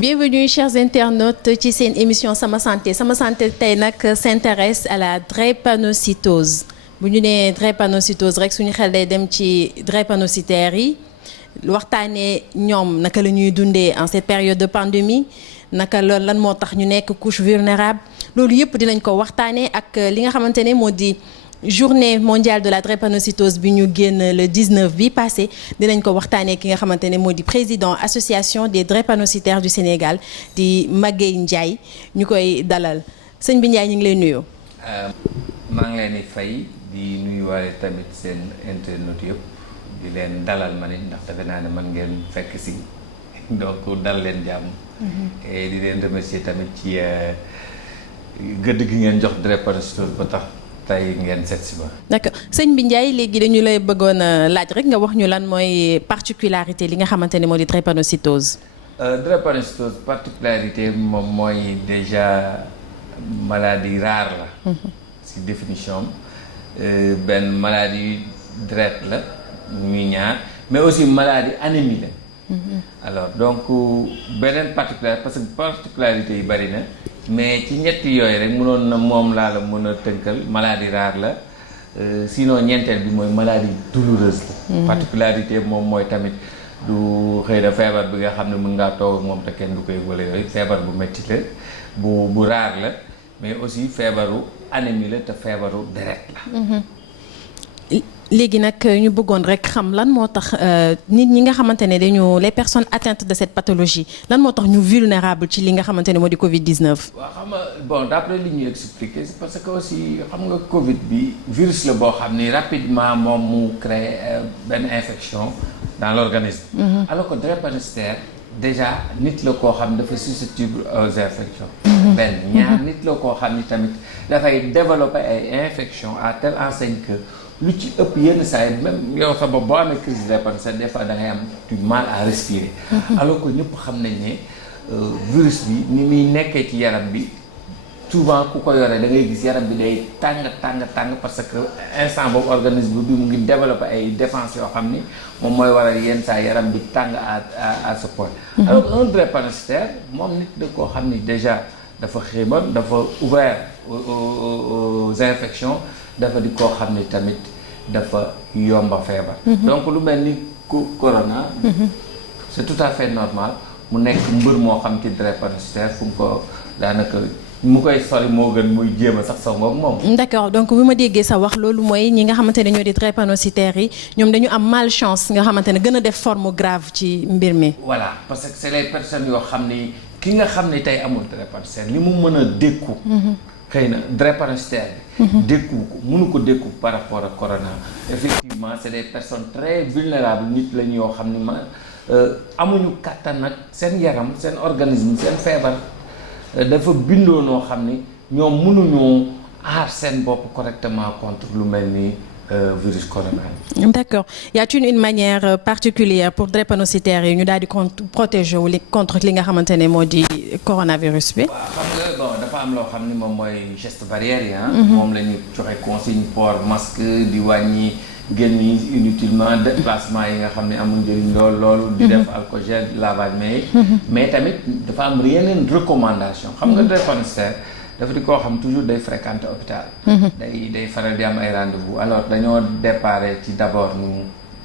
Bienvenue chers internautes ci seen émission sama santé tey nag s'intéresse à la drépanocytose bu ñu nee drépanocytose rek suñu xel day dem ci drépanocytaires yi waxtaanee ñoom naka la ñuy dundee en cette période de pandémie naka loolu lan moo tax ñu nekk couche vulnérable loolu yëpp dinañ ko waxtaanee ak li nga xamante ne moo di journée mondiale de la drépanocytose bi ñu génn le 19 bi passé dinañ ko waxtaanee ki nga xamante ne moo di président association des drépanocytaires du Sénégal di Magueye Ndiaye ñu koy dalal sëñ bi Ndiaye ñu ngi lay nuyu. maa ngi leen di fay di nuyuwaale tamit seen internet yëpp di leen dalal ma nit ndax defe naa ne man ngeen fekk si donc dal leen jàmm. et di leen remercier tamit ci gëdd gi ngeen jox drépanocytose ba tax. tey ngeen seet si ba. d'accord sëñ bi Ndiaye léegi dañu lay bëggoon laaj rek nga wax ñu lan mooy particularité li nga xamante ne moo di drépanocytose. Drépanocytose particularité moom mooy déjà maladie rare la. si définition benn maladie drép la ñuy ñaar mais aussi maladie anémie la. alors donc beneen particularité parce que particularité yi bari na. mais ci ñetti yooyu rek mënoon na moom laa la mën a tënkal maladie rare la sinon ñeenteel bi mooy maladie douloureuse la. particularité moom mooy tamit du xëy na feebar bi nga xam ne mën ngaa toog moom te kenn du koy wala yooyu feebar bu métti la bu rare la mais aussi feebaru anémie la te feebaru deret la. léegi nag ñu bëggoon rek xam lan moo tax nit ñi nga xamante ne dañu les personnes atteintes de cette pathologie lan moo tax ñu vulnérable ci li nga xamante ne moo di Covid 19. waaw xam nga bon d'après li ñuy expliquer c'est parce que aussi xam nga Covid bi virus la boo xam ni rapidement moom mu crée benn infection dans l'organisme. alors que drépanocytaire déjà nit la koo xam dafa susceptible aux infections. benn ñaar nit la koo xam ni tamit dafay développer ay infections à telle enseigne que. lu ci ëpp yenn saa yi même yow sa bopp boo amee crise de drépanocytose des fois da ngay am du mal à respirer. alors que ñëpp xam nañ ne virus bi ni muy nekkee ci yaram bi souvent ku ko yore da ngay gis yaram bi day tàng parce que instant boobu organisme bi mu ngi développer ay défense yoo xam ni moom mooy waral yenn saa yaram bi tàng à ce point. alors que un drépanocytaire moom nit da koo xam ni déjà dafa xiiboon dafa ouvert aux infections. dafa di koo xam ni tamit dafa yomba feebar. donc lu mel ni corona. c'est tout à fait normal mu nekk mbër moo xam ci drépanocytaire fu mu ko daanaka mu koy sori moo gën muy jéem a sax sa ngoog moom. d'accord donc bi ma déggee sa wax loolu mooy ñi nga xamante ne ñoo di drépanocytaires yi ñoom dañu am malchance nga xamante ne gën a def forme grave ci mbir mi. voilà parce que c'est les personnes yoo xam ni ki nga xam ni tey amul drépanocytaire li mu mën a dékku. xëy na drépanocytaire bi dékku ko mënu ko dékku par rapport ak corona effectivement c'est des personnes très vulnérables nit lañu yoo xam ni amuñu kàttan nag seen yaram seen organisme seen feebar dafa bindoo noo xam ni ñoom mënuñoo aar seen bopp correctement contre lu mel ni virus corona. D'accord. Y a-t-il une manière particulière pour drépanocytaires yi ñu daal di protéger wu contre li nga xamante ne moo di coronavirus bi. waaw xam nga bon dafa am loo xam ni moom mooy geste barrière yi moom la ñu joxe consigne port masque di wàññi génn yi inutilement déplacement yi nga xam ne amul njëriñ loolu di def alcool gel lavage mais tamit dafa am yeneen recommandation xam nga drépanocytaire dafa di koo xam toujours day fréquenter hôpital. day faral di am ay rendez-vous alors dañoo déparé ci d'abord ñu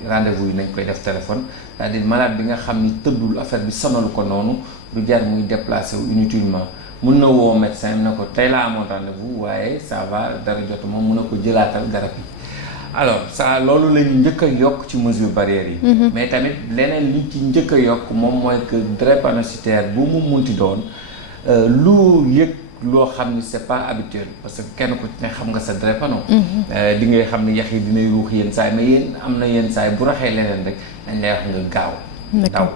rendez-vous yi nañ koy def téléphone c'est-à-dire malade bi nga xam ni tëddul affaire bi sonalu ko noonu du jar muy déplacer wu inutilement mun na woo médecin na ko tey laa amoon rendez-vous waaye ça va dara jot moom mun na ko jëlaatal garab yi. alors ça loolu la ñu njëkk a yokk ci mesure barrière yi. mais tamit leneen li ci njëkk a yokk moom mooy que drépanocytaire bu mu munti doon lu yëg. loo xam ni c'est pas habituel parce que kenn ku ci ne xam nga sa drépano di ngay xam ni yax yi dinay ruux yenn saay mais yéen am na yenn saay bu raxee leneen rek dañ lay wax nga gaaw daw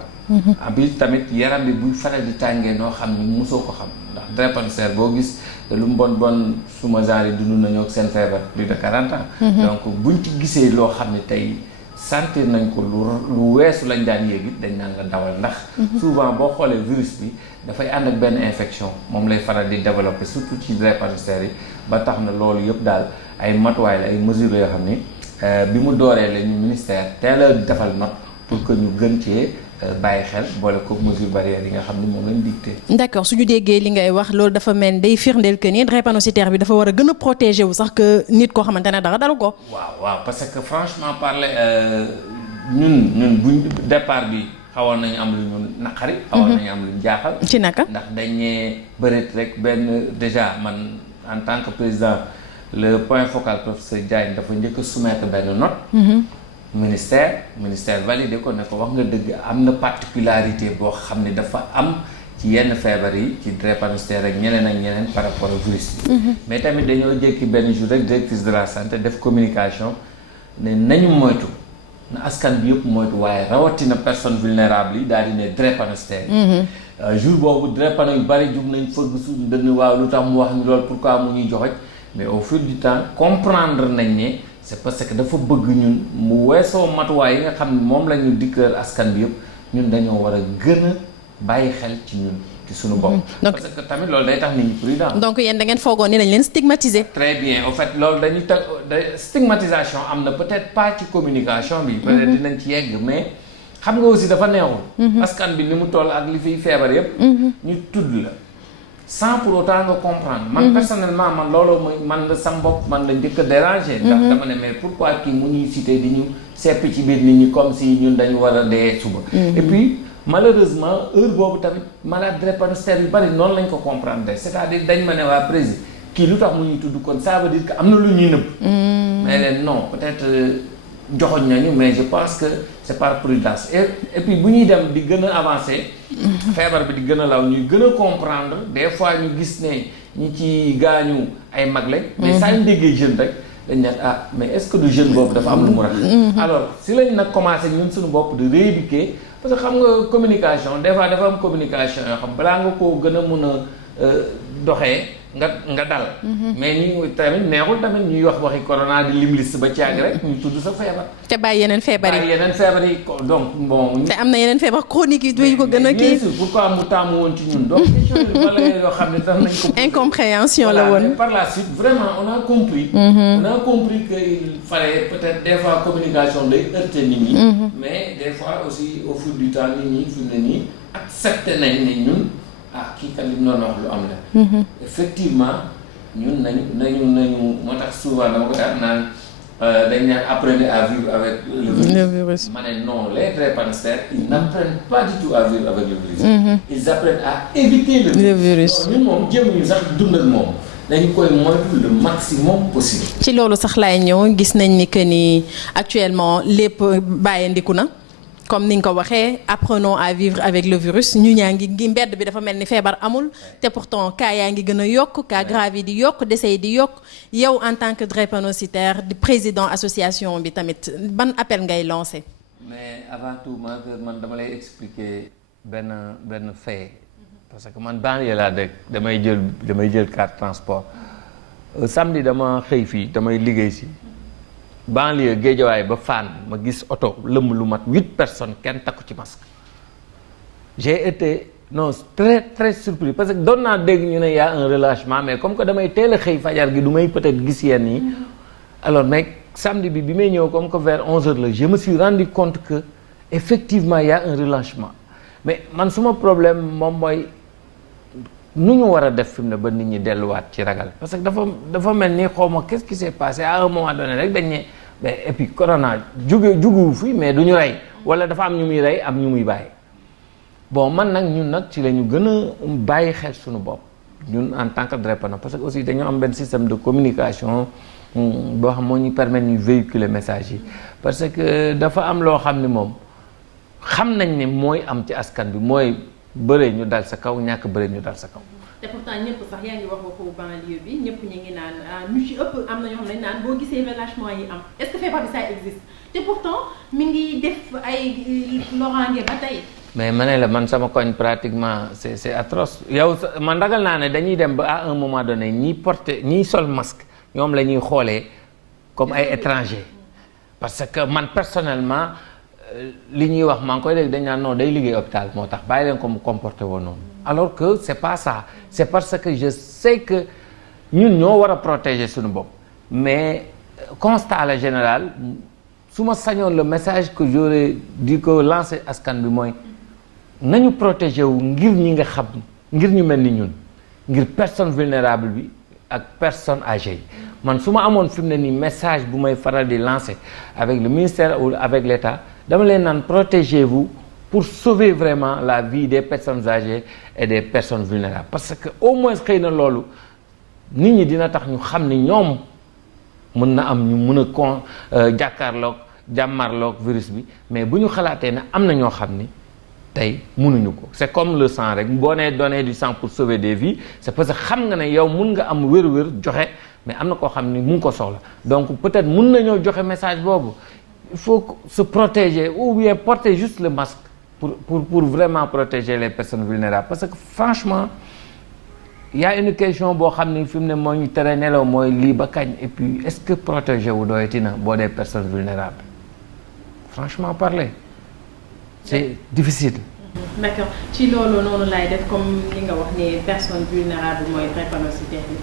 bi tamit yaram bi buy faral di tàngee noo xam ni mosoo ko xam ndax drépanocytaire boo gis lu mu bon suma genre yi dund nañoo ak seen feebar plus de 40 ans donc buñ ci gisee loo xam ni tey sentir nañ ko lu weesu lañ daan yéegi dañ naan la dawal ndax souvent boo xoolee virus bi dafay ànd ak benn infection moom lay faral di développer surtout ci drépanocytaires yi ba tax na loolu yëpp daal ay matuwaay la ay mesures yoo xam ni bi mu dooree la ñu ministère teel a defal note pour que ñu gën cee bàyyi xel boole ko mesure barrière yi nga xam ni moom lañ dicté. d'accord suñu déggee li ngay wax loolu dafa mel day firndeel que ni drépanocytaire bi dafa war a gën a protéger wu sax que nit koo xamante ne dara dalu ko. waaw parce que franchement parler ñun buñ départ bi xawoon nañu am lu ñu naqari. xawoon nañu am lu ñu jaaxal. ci naka ndax dañ ne bëreet rek benn déjà man en tant que président le point focal professeur Diagne dafa njëkk a soumettre benn note. ministère validé ko ne ko wax nga dëgg am na particularité boo xam ne dafa am ci yenn feebar yi ci drépanocytaire ak ñeneen par rapport au virus bi. mais tamit dañoo jékki benn jour rek directrice de la santé def communication ne nañu moytu na askan bi yëpp moytu waaye rawatina personne vulnérable yi daal di ne drépanocytaire. jour boobu drépano yu bari jug nañ fëgg suñu dënn waaw lu tax mu wax ni loolu pourquoi mu ñuy joxoj mais au fil du temps comprendre nañ ne. c'est parce que dafa bëgg ñun mu weesoo matuwaay yi nga xam ne moom la ñu dikkal askan bi yëpp ñun dañoo war a gën a bàyyi xel ci ñun ci suñu bopp. parce que tamit loolu day tax nit ñi prudent. donc yéen da ngeen foogoon ni lañ leen stigmatiser. très bien en fait loolu dañuy teg stigmatisation am na peut-être pas ci communication bi. peut-être dinañ ci yegg mais xam nga aussi dafa neexul. askan bi ni mu toll ak li fiy feebar yëpp. ñu tudd la. sans pour autant nga comprendre. man personnellement man looloo mooy man la sam bopp man la njëkk a déranger. ndax dama ne mais pourquoi kii mu ñuy cité di ñu seppi ci biir nit ñi comme si ñun dañu war a dee suba. et puis malheureusement heure boobu tamit malade drépanocytaire yu bari noonu lañ ko comprendre c'est-à-dire dañ ma ne waa président kii lu tax mu ñuy tudd kon ça veut dire que am na lu ñuy nëbb. mais leen non peut-être joxoñ nañu mais je pense que c'est par prudence et puis bu ñuy dem di gën a avancer. feebar bi di gën a law ñuy gën a comprendre des fois ñu gis ne ñi ci gaañu ay mag lañ. mais saa ñu déggee jeune rek dañ ne mais est-ce que du jeune boobu dafa am lu mu rax. alors si lañ nag commencé ñun suñu bopp de rééduquer parce que xam nga communication des fois dafa am communication yoo xam balaa nga koo gën a mën a doxee. nga dal. mais ñi tamit neexul tamit ñuy waxi corona di lim liste ba caag rek ñu tudd sa feebar. te bàyyi yeneen feebar yi donc bon. te am na yeneen feebar chronique yi ko gën a kii. bien sûr pourquoi mu taamu woon ci ñun donc question yi wala yoo xam ne tax nañ ko. incompréhension la woon. par la suite vraiment on a compris. on a compris que il fallait peut-être des fois communication day heurter nit ñi. mais des fois aussi au fil du temps nit ñi fi mu ne nii accepté nañ ne ñun. kii kat li mu doon wax lu am la. effectivement ñun nañu moo tax souvent dama ko daan naan dañ naan apprenez à vivre avec le virus. ma ne non les drépanocytaires ils n'apprennent pas du tout à vivre avec le virus. ils apprennent à éviter le virus. ñun moom jéemuñu sax dund ak moom dañu koy moytu le maximum possible. ci loolu sax laay ñëw gis nañ ni que ni actuellement lépp bàyyandiku na. comme ni nga ko waxee apprenons à vivre avec le virus ñu ñaa ngi mbedd bi dafa mel ni feebar amul te pourtant cas yaa ngi gën a yokk cas grave yi di yokk décès yi di yokk yow en tant que drépanocytaire di président association bi tamit ban appel ngay lancé. mais avant tout man dama lay expliquer benn fait parce que man banlieue laa dëkk damay jël carte transport samedi dama xëy fii damay liggéey si. banlieue Guédiawaye ba Fann ma gis oto lëmm lu mat 8 personnes kenn takku ci masque j'ai été très très surpris parce que doon naa dégg ñu ne y a un relâchement mais comme que damay teel a xëy fajar gi du may peut-être gis yenn yi alors mais samedi bi may ñëw comme que vers 11h la je me suis rendu compte que effectivement y a un relâchement mais man suma problème moom mooy nu ñu war a def fi mu ne ba nit ñi delluwaat ci ragal parce que dafa mel ni xaw ma qu'est-ce qui s'est passé à un moment donné rek dañ ne mais et puis corona juguwu fi mais du ñu rey wala dafa am ñu muy rey am ñu muy bàyyi bon man nag ñun nag ci la ñu gën a bàyyi xel suñu bopp ñun en tant que drépano parce que aussi dañoo am benn système de communication boo xam moo ñu permettre ñu véhiculer message yi parce que dafa am loo xam ni moom xam nañ ne mooy am ci askan bi mooy bëree ñu dal sa kaw ñàkk bëree ñu dal sa kaw. te pourtant ñëpp sax yaa ngi wax waxu banlieue bi ñëpp ñu ngi naan ñu ci ëpp am na ñoo xam ne naan boo gisee relâchement yi am est-ce que feebar bi ça existe te pourtant mi ngi def ay loraange ba tey. mais ma ne la man sama koñ pratiquement c'est atroce yow man ragal naa ne dañuy dem ba à un moment donné ñiy sol masque ñoom la ñuy xoolee comme ay étrangers parce que man personnellement. li ñuy wax maa ngi koy dégg dañ naan non day liggéey hôpital moo tax bàyyi leen ko mu comporté woon noonu alors que c'est pas ça c'est parce que je sais que ñun ñoo war a protéger suñu bopp mais constat la général su ma sañoon le message que j'aurais dit ko lancer askan bi mooy nañu protéger wu ngir ñi nga xam ngir ñu mel ni ñun ngir personne vulnérable bi ak personne âgée yi man su ma amoon fi mu ne nii message bu may faral di lancer avec le ministère ou avec l'État dama leen naan protégez-vous pour sauver vraiment la vie des personnes âgées et des personnes vulnérables parce que au moins xëy na loolu nit ñi dina tax ñu xam ni ñoom mën na am ñu mën a jàmmarloog virus bi mais bu ñu xalaatee ne am na ñoo xam ni tey mënuñu ko c'est comme le sang rek boo nee donner du sang pour sauver des vies c'est parce que xam nga ne yow mun nga am wér-wér joxe mais am na koo xam ni mu ngi ko soxla donc peut-être mun nañoo joxe message boobu il faut se protéger ou bien porter juste le masque pour vraiment protéger les personnes vulnérables parce que franchement il y a une question boo xam ni fi mu ne moo ñu tere nelaw mooy lii ba kañ et puis est-ce que protéger wu doyati na boo des personnes vulnérables franchement parler c'est difficile. D'accord ci loolu noonu laay def comme li nga wax ni personne vulnérable mooy drépanocytaire bi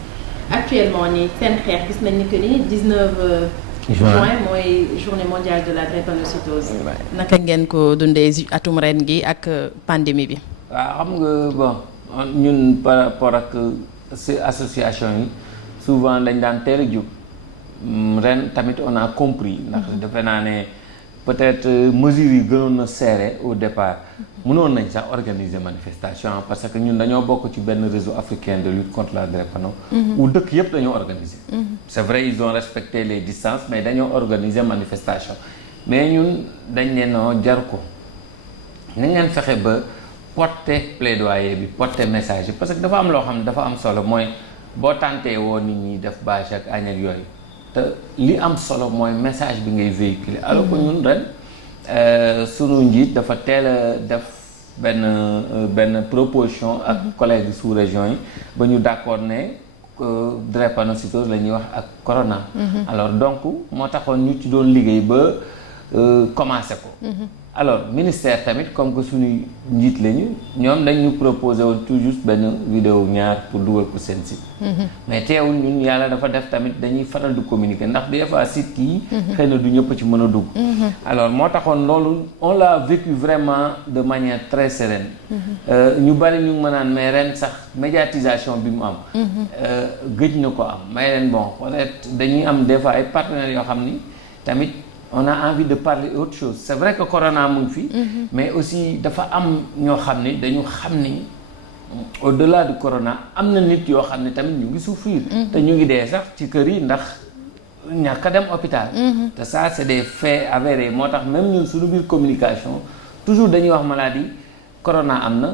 actuellement nii seen xeex gis nañ ni que ni 19 juin mooy journée mondiale de la drépanocytose. naka ngeen ko dundee atum ren gi ak pandémie bi. waaw xam nga bon ñun par rapport ak ces associations yi souvent dañ daan teel a jóg ren tamit on a compris ndax defe naa ne. peut-être mesures yi gënoon na serré au départ mënoon nañ sax organiser manifestation parce que ñun dañoo bokk ci benn réseau africain de lutte contre la drépano où dëkk yëpp dañoo organiser c'est vrai ils ont respecté les distances mais dañoo organiser manifestation mais ñun dañ ne noo jar ko nañ leen fexe ba porter plaidoyer bi porter message yi parce que dafa am loo xam ne dafa am solo mooy boo tàntee woo nit ñi def bâche ak añ ak yooyu te li am solo mooy message bi ngay véhiculer alors que ñun ren sunu njiit dafa teel a def benn proposition ak collègues sous-région yi ba ñu d'accord ne drépanocytose la ñuy wax ak corona alors donc moo taxoon ñu ci doon liggéey ba commencé ko alors ministère tamit comme que suñu njiit lañu ñoom dañu proposé woon tout juste benn vidéo ñaar pour dugal ko seen site mais teewul ñun yàlla dafa def tamit dañuy faral di communiquer ndax des fois site yi xëy na du ñëpp ci mën a dugg alors moo taxoon loolu on l'a vécu vraiment de manière très sereine ñu bari ñu mën naan mais ren sax médiatisation bi mu am gëj na ko am may leen bon peut-être dañuy am des fois ay partenaires yoo xam ni tamit on a envie de parler autre chose c'est vrai que corona mu ngi fi mais aussi dafa am ñoo xam ni dañu xam ni au-delà du corona am na nit yoo xam ne tamit ñu ngi souffrir te ñu ngi dee sax ci kër yi ndax ñàkk a dem hôpital te ça c'est des faits avérés moo tax même ñun suñu biir communication toujours dañuy wax maladie corona am na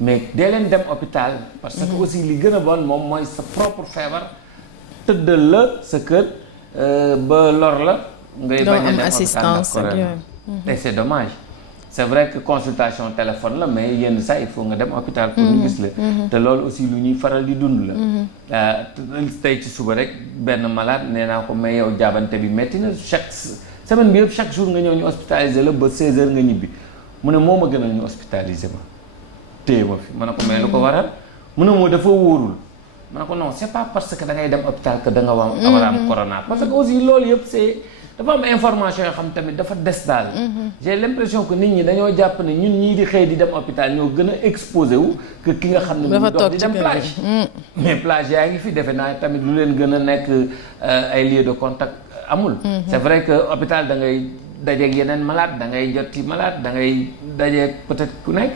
mais dee leen dem hôpital parce que aussi li gën a bon moom mooy sa propre feebar tëddal la sa kër ba lor la ngay bañ a dem assistance et c'est dommage c'est vrai que consultation téléphone la mais yenn saa il faut nga dem hôpital pour ñu gis la te loolu aussi lu ñuy faral di dund la tey ci suba rek benn malade nee naa ko mais yow jaabante bi metti na chaque semaine bi yëpp chaque jour nga ñëw ñu hospitaliser la ba 16h nga ñibbi mu ne moo ma gënal ñu hospitaliser ma téye ma fi ma ne ko mais lu ko waral mu ne moo dafa wóorul ma ne ko non c'est pas parce que da ngay dem hôpital que da nga war a am corona parce que aussi loolu yëpp c'est dafa am information yoo xam tamit dafa des daal j'ai l'impression que nit ñi dañoo jàpp ne ñun ñii di xëy di dem hôpital ñoo gën a exposé wu que ki nga xam ne mu dox di dem plage mais plage yaa ngi fi defe naa tamit lu leen gën a nekk ay lieux de contact amul c'est vrai que hôpital da ngay dajeeg yeneen malade da ngay jot ci malade da ngay dajeeg peut-être ku nekk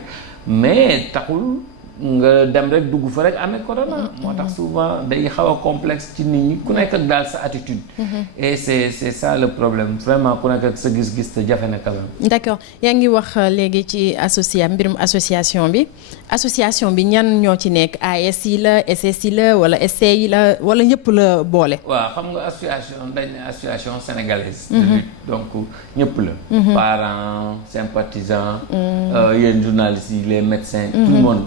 mais taxul nga dem rek dugg fa rek amee corona moo tax souvent day xaw a complexe ci nit ñi ku nekk ak daal sa attitude et c'est ça le problème vraiment ku nekk ak sa gis-gis te jafe na quand même. D'accord yaa ngi wax léegi ci mbirum association bi ñan ñoo ci nekk AS yi la SS yi la wala SC yi la wala ñëpp la boole. waaw xam nga association sénégalaise de lutte donc ñëpp la parents sympathisants yéen journalistes yi les médecins tout le monde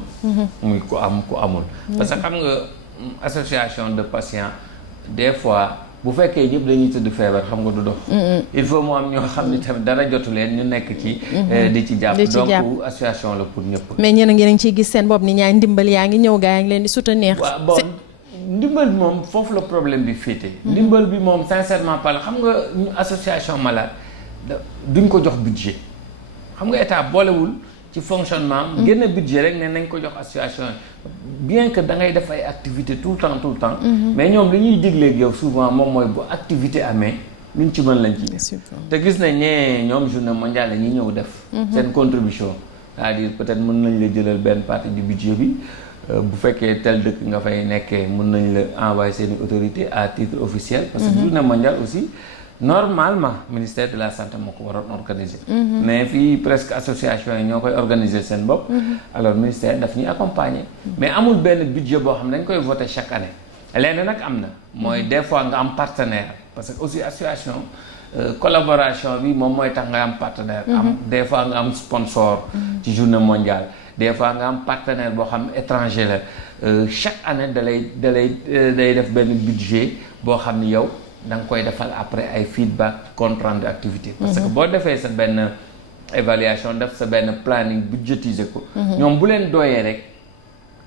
muy ku am ku amul parce que xam nga association de patients des fois bu fekkee ñëpp dañuy tëdd feebar xam nga du dox il faut mu am ñoo xam ni tamit dara jotu leen ñu nekk ci di ci jàpp donc association la pour ñëpp mais ñeen a ngi ciy gis seen bopp ni ñaay ndimbal yaa ngi ñëw gaa yaa ngi leen di soutenir. waaw bon ndimbal bi moom foofu la problème bi féete ndimbal bi moom sincèrement parle xam nga ñu association malade duñ ko jox budget xam nga état boolewul ci fonctionnement génn budget rek ne nañ ko jox association bien que da ngay def ay activités tout le temps mais ñoom li ñuy digleeg yow souvent moom mooy bu activité amee luñ ci mën lañ ci te gis nañ ne ñoom journée mondiale la ñuy ñëw def seen contribution c'est-à-dire peut-être mën nañ la jëlal benn partie du budget bi bu fekkee tel dëkk nga fay nekkee mën nañ la envoyer seeni autorité à titre officiel parce que journée mondiale aussi normalement ministère de la santé moo ko waroon organiser mais fii presque association yi ñoo koy organiser seen bopp alors ministère daf ñuy accompagner mais amul benn budget boo xam ne dañ koy voter chaque année lenn nag am na mooy des fois nga am partenaire parce que aussi association collaboration bi moom mooy tax nga am partenaire am des fois nga am sponsor ci journée mondiale des fois nga am partenaire boo xam étranger la chaque année day def benn budget boo xam ni yow da nga koy defal après ay feedback compte rendu activité parce que boo defee sa benn évaluation def sa benn planning budgétiser ko ñoom bu leen dooyee rek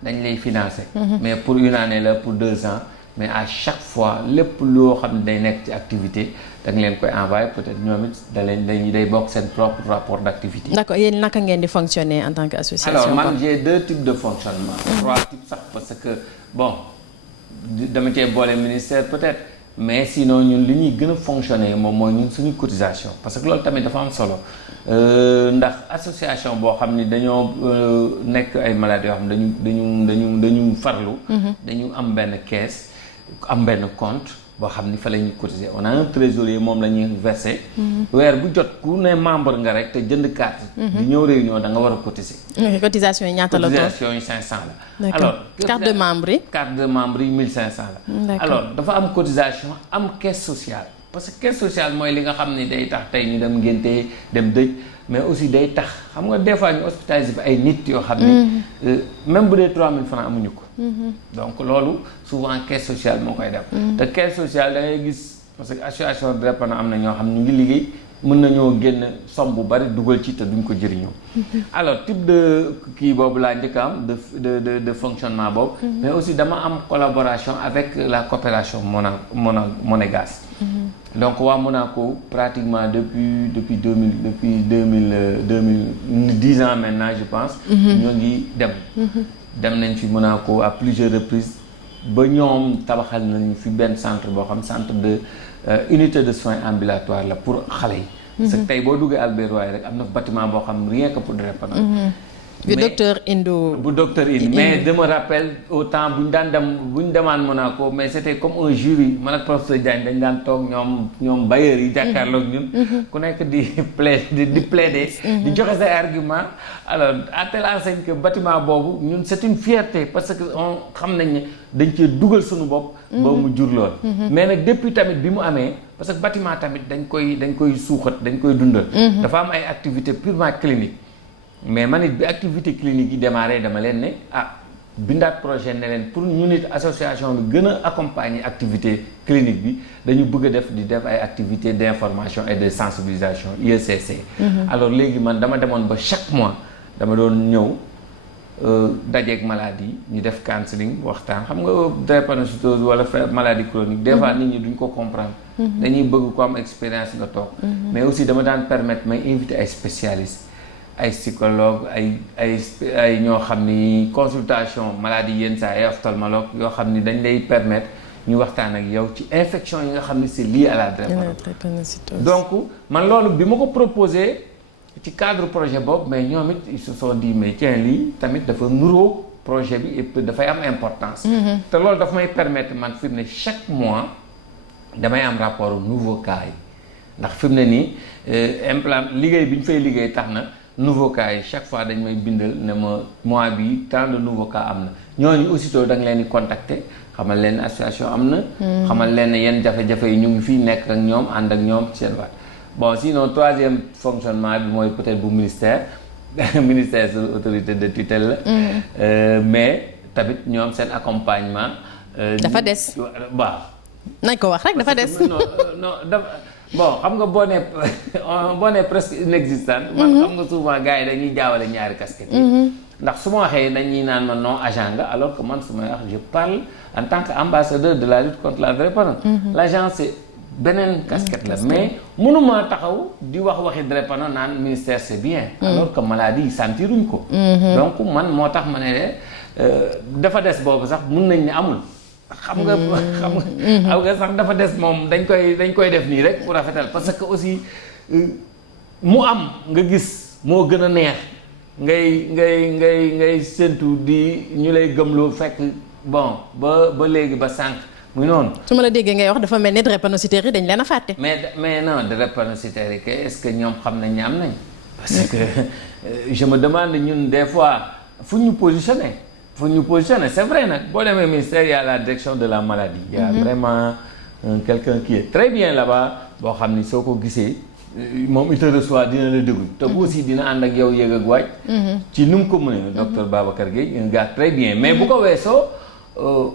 dañ lay financer mais pour une année la pour 2 ans mais à chaque fois lépp loo xam ne day nekk ci activité da nga leen koy envoyer peut-être ñoom it day bokk seen propre rapport d'activité. D'accord, yéen naka ngeen di fonctionner en tant qu'association? Alors man j'ai 2 types de fonctionnement 3 types sax parce que bon dama cee boole ministère peut-être mais sinon ñun li ñuy gën a fonctionner moom mooy ñun suñu cotisation parce que loolu tamit dafa am solo ndax association boo xam ni dañoo nekk ay malades yoo xam dañu farlu dañu am benn caisse am benn compte boo xam ni fa la ñuy cotiser on a un trésorier moom la ñuy verser weer bu jot ku ne membre nga rek te jënd carte di ñëw réunion da nga war a cotiser cotisation yi ñaata la toll? cotisation yi 500 la alors carte de membre yi? carte de membre yi 1500 la alors dafa am cotisation am caisse sociale parce que caisse sociale mooy li nga xam ni day tax tey ñu dem ngénte dem dëj mais aussi day tax xam nga des fois ñu hospitaliser ay nit yoo xam ni même bu dee 3000 francs amuñu ko donc loolu souvent caisse sociale moo koy def te caisse sociale da ngay gis parce que association de dépendants am na ñoo xam ñu ngi liggéey mën nañoo génn somme bu bari dugal ci te duñ ko jëriñoo alors type de kii boobu laa njëkk am de fonctionnement boobu mais aussi dama am collaboration avec la coopération monégasque donc waa Monaco pratiquement depuis 10 ans maintenant je pense ñoo ngi dem nañ fi Monaco à plusieurs reprises ba ñoom tabaxal nañu fi benn centre boo xam centre de unité de soins ambulatoires la pour xale yi parce que tey boo duggee Albert Royer rek am na bâtiment boo xam rien que pour drépano bu docteur Indo mais je me rappelle au temps bu ñu demaan Monaco mais c'était comme un jury man ak professeur Diagne dañ daan toog ñoom bailleurs yi jàkkaarloog ñun ku nekk di plaider di joxe say argument alors à telle enseigne que bâtiment boobu ñun c'est une fierté parce que on xam nañ ne dañ cee dugal suñu bopp ba mu jur lool mais nag depuis tamit bi mu amee parce que bâtiment tamit dañ koy suuxat dañ koy dundal dafa am ay activités purement cliniques mais man it bi activité clinique yi démarré dama leen ne bindaat projet ne leen pour ñu nit association bi gën a accompagner activité clinique bi dañu bëgg a def ay activités d'information et de sensibilisation IECC alors léegi man dama demoon ba chaque mois dama doon ñëw dajeeg maladie ñu def counseling waxtaan xam nga drépanocytose wala maladie chronique des fois nit ñi duñ ko comprendre dañuy bëgg ko am expérience nga toog mais aussi dama daan permettre may inviter ay spécialistes ay psychologue ay ñoo xam ni consultation maladie yenn saa ay ophtalmologue yoo xam ni dañ lay permettre ñu waxtaan ak yow ci infection yi nga xam ni c'est lié à la drépanocytose donc man loolu bi ma ko proposé ci cadre projet boobu mais ñoom it ils se sont dit mais tiens lii tamit dafa nuroo projet bi et puis dafay am importance te loolu dafa may permettre man fi mu ne chaque mois damay am rapport nouveau cas yi ndax fi mu ne nii implant liggéey bi ñu fay liggéey tax na nouveau cas yi chaque fois dañ may bindal ne ma mois bi tant de nouveau cas am na ñooñu aussitôt da nga leen di contacter xamal leen association am na xamal leen ne yenn jafe-jafe yi ñu ngi fii nekk ak ñoom ànd ak ñoom seen waat bon sinon troisième fonctionnement bi mooy peut-être bu ministère ministère sur autorité de tutelle la mais tamit ñoom seen accompagnement dafa des waaw nañ ko wax rek dafa des non bon xam nga boo nee presque inexistante man xam nga souvent gars yi dañuy jaawale ñaari casquette yi ndax su ma waxee dañuy naan ma non agent nga alors que man su may wax je parle en tant qu'ambassadeur de la lutte contre la drépano l'agent c'est beneen casquette la mais mënuma taxaw di wax waxi drépano naan ministère c'est bien alors que maladie yi sentiruñ ko donc man moo tax ma ne dafa des boobu sax mun nañ ne amul xam nga sax dafa des moom dañ koy def nii rek pour rafetal parce que aussi mu am nga gis moo gën a neex ngay séntu di ñu lay gëmloo fekk bon ba léegi ba sànq muy noonu. su ma la déggee ngay wax dafa mel ni drépanocytaires yi dañ leen a fàtte. mais non drépanocytaires yi kay est-ce que ñoom xam nañ ne am nañ. parce que je me demande ñun des fois fu ñu positionné c'est vrai nag boo demee ministère y a la direction de la maladie. Il y a vraiment quelqu'un qui est très bien là-bas boo xam ni soo ko gisee moom il te reçoit dina la déglu. te aussi dina ànd ak yow yëg ak waaj. ci nu mu ko mënee docteur Babacar Gueye un gars très bien mais bu ko weesoo.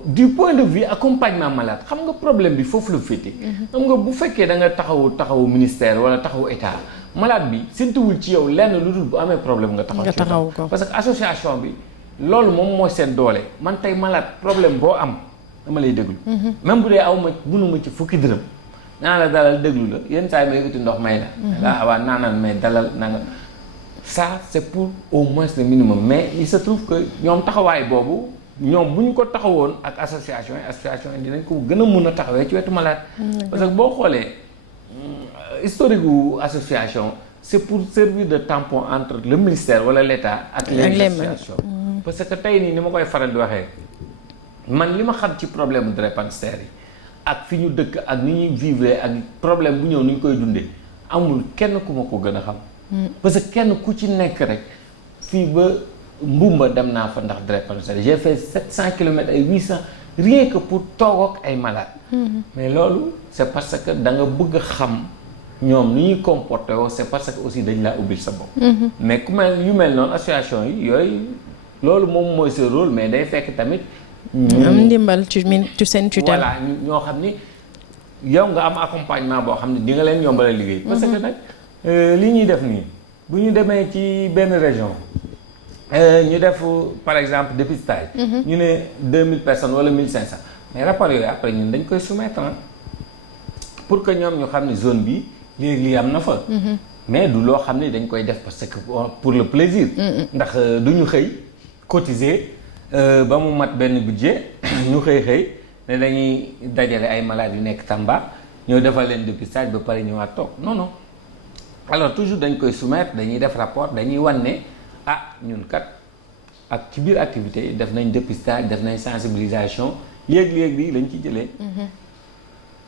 Du point de vue accompagnement malade xam nga problème bi foofu la féete. xam nga bu fekkee da nga taxawu ministère wala taxawu état malade bi séntuwul ci yow lenn lu dul bu amee problème nga taxaw ko parce que association bi loolu moom mooy seen doole man tey malade problème boo am dama lay déglu. même bu dee aw ma mënuma ci fukki dërëm naa la dalal déglu la yenn saa yi may uti ndox may la. waaw naanal may dalal na nga ça c'est pour au moins le minimum mais il se trouve que ñoom taxawaay boobu. ñoom bu ñu ko taxawoon ak association yi dinañ ko gën a mun a taxawee ci wetu malade. parce que boo xoolee historique gu association c'est pour servir de tampon entre le ministère wala l'État ak les associations. parce que tey nii ni ma koy faral di waxee man li ma xam ci problème drépanocytaires yi ak fi ñu dëkk ak ni ñuy vivre ak problème bu ñëw ni ñu koy dundee amul kenn ku ma ko gën a xam. parce que kenn ku ci nekk rek fii ba. Mbumba dem naa fa ndax drépanocytaire j'ai fait 700 kilomètres ay 800 rien que pour toog ak ay malades. mais loolu c'est parce que da nga bëgg a xam ñoom ni ñuy comporté woo c'est parce que aussi dañ laa ubbil sa bopp. mais ku mel yu mel noonu association yi yooyu loolu moom mooy sa rôle mais day fekk tamit. am ndimbal ci seen tutelle. voilà ñoo xam ni yow nga am accompagnement boo xam ne di nga leen yombal liggéey. parce que nag li ñuy def nii bu ñu demee ci benn région. ñu def par exemple dépistage. ñu ne 2000 personnes wala 1500 mais rapport yooyu après ñun dañ koy soumettre pour que ñoom ñu xam ne zone bi léegi lii am na fa. mais du loo xam ne dañ koy def parce que pour le plaisir. ndax du ñu xëy cotiser ba mu mat benn budget ñu xëy ne dañuy dajale ay malades yu nekk Tamba ñoo defal leen dépistage ba pare ñëwaat toog non alors toujours dañ koy soumettre dañuy def rapport dañuy wan ne. ñun kat ak ci biir activité yi def nañ dépistage def nañ sensibilisation léegi lañ ci jëlee.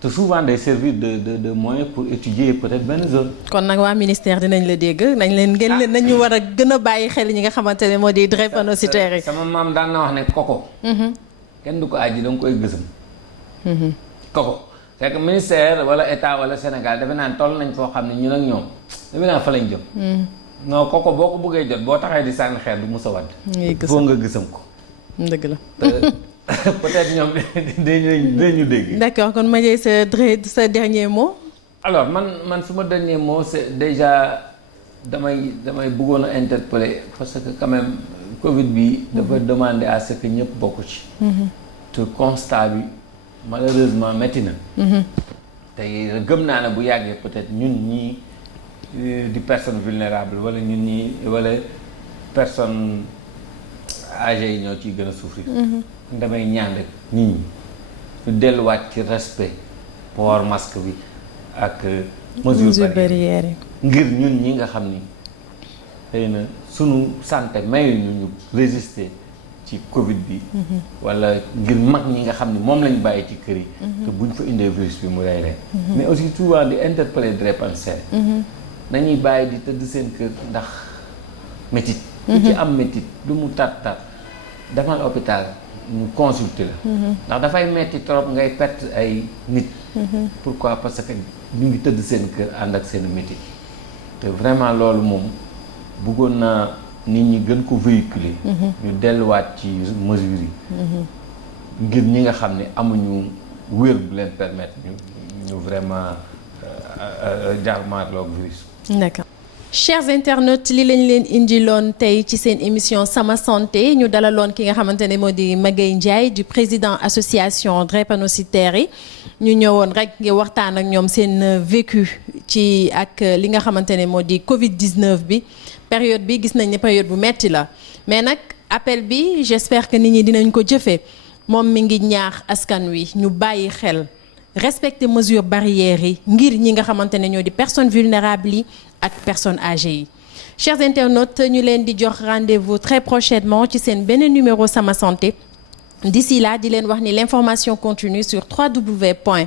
te souvent day servir de moyen pour étudier peut-être benn zone. kon nag waa ministère dinañ la dégg nañ leen gën leen nañu war a gën a bàyyi xel ñi nga xamante ne moo di drépanocytaires yi. sama maam daan na wax ne koko. kenn du ko aji da nga koy gësam. koko c'est que ministère wala état wala Sénégal defe naa toll nañ foo xam ne ñun ak ñoom defe naa fa lañ jëm. non koko boo ko bëggee jot boo taxee di sànni xeer du mos a wadd. foo nga gësam ko. dëgg la. peut-être ñoom dañu dégg. d'accord kon ma sa dernier mot. alors man suma dernier mot c'est déjà damay bëggoon a interpeller parce que quand même Covid bi dafa demander à ce que ñëpp bokk ci. te constat bi malheureusement métti na. te gëm naa ne bu yàggee peut-être ñun ñii. di personne vulnérable wala ñun ñi wala personne âgée yi ñoo ciy gën a souffrir. damay ñaan rek nit ñi ñu delluwaat ci respect port masque bi ak mesure barrière yi ngir ñun ñi nga xam ni xëy na sunu santé mayu ñu résister ci Covid bi. wala ngir mag ñi nga xam ni moom lañ bàyyi ci kër yi. te buñ fa indee virus bi mu rey leen. mais aussi souvent di interpeller drépanocytaires. nañuy bàyyi di tëdd seen kër ndax métit ku ci am métit lu mu tar demal hôpital ñu consulter la ndax dafay metti trop ngay perte ay nit pourquoi parce que ñu ngi tëdd seen kër ànd ak seen métit te vraiment loolu moom bëggoon naa nit ñi gën ko véhiculer ñu delluwaat ci mesures yi ngir ñi nga xam ne amuñu wér bu leen permettre ñu vraiment jàmmaarloog virus. D'accord. Chers internautes li lañ leen indiloon tey ci seen émission Sama Santé ñu dalaloon ki nga xamante ne moo di Magueye Ndiaye du président association drépanocytaires yi ñu ñëwoon rek ngi waxtaan ak ñoom seen vécu ci ak li nga xamante ne moo di Covid 19 bi période bi gis nañ ne période bu metti la mais nag appel bi j'espère que nit ñi dinañ ko jëfee moom mi ngi ñaax askan wi ñu bàyyi xel respecter mesures barrières yi ngir ñi nga xamante ne ñoo di personnes vulnérables yi ak personnes âgées yi. Chers internautes ñu leen di jox rendez-vous très prochainement ci seen beneen numéro Sama Santé. D'ici là di leen wax ni l'information continue sur www.igfm.sn.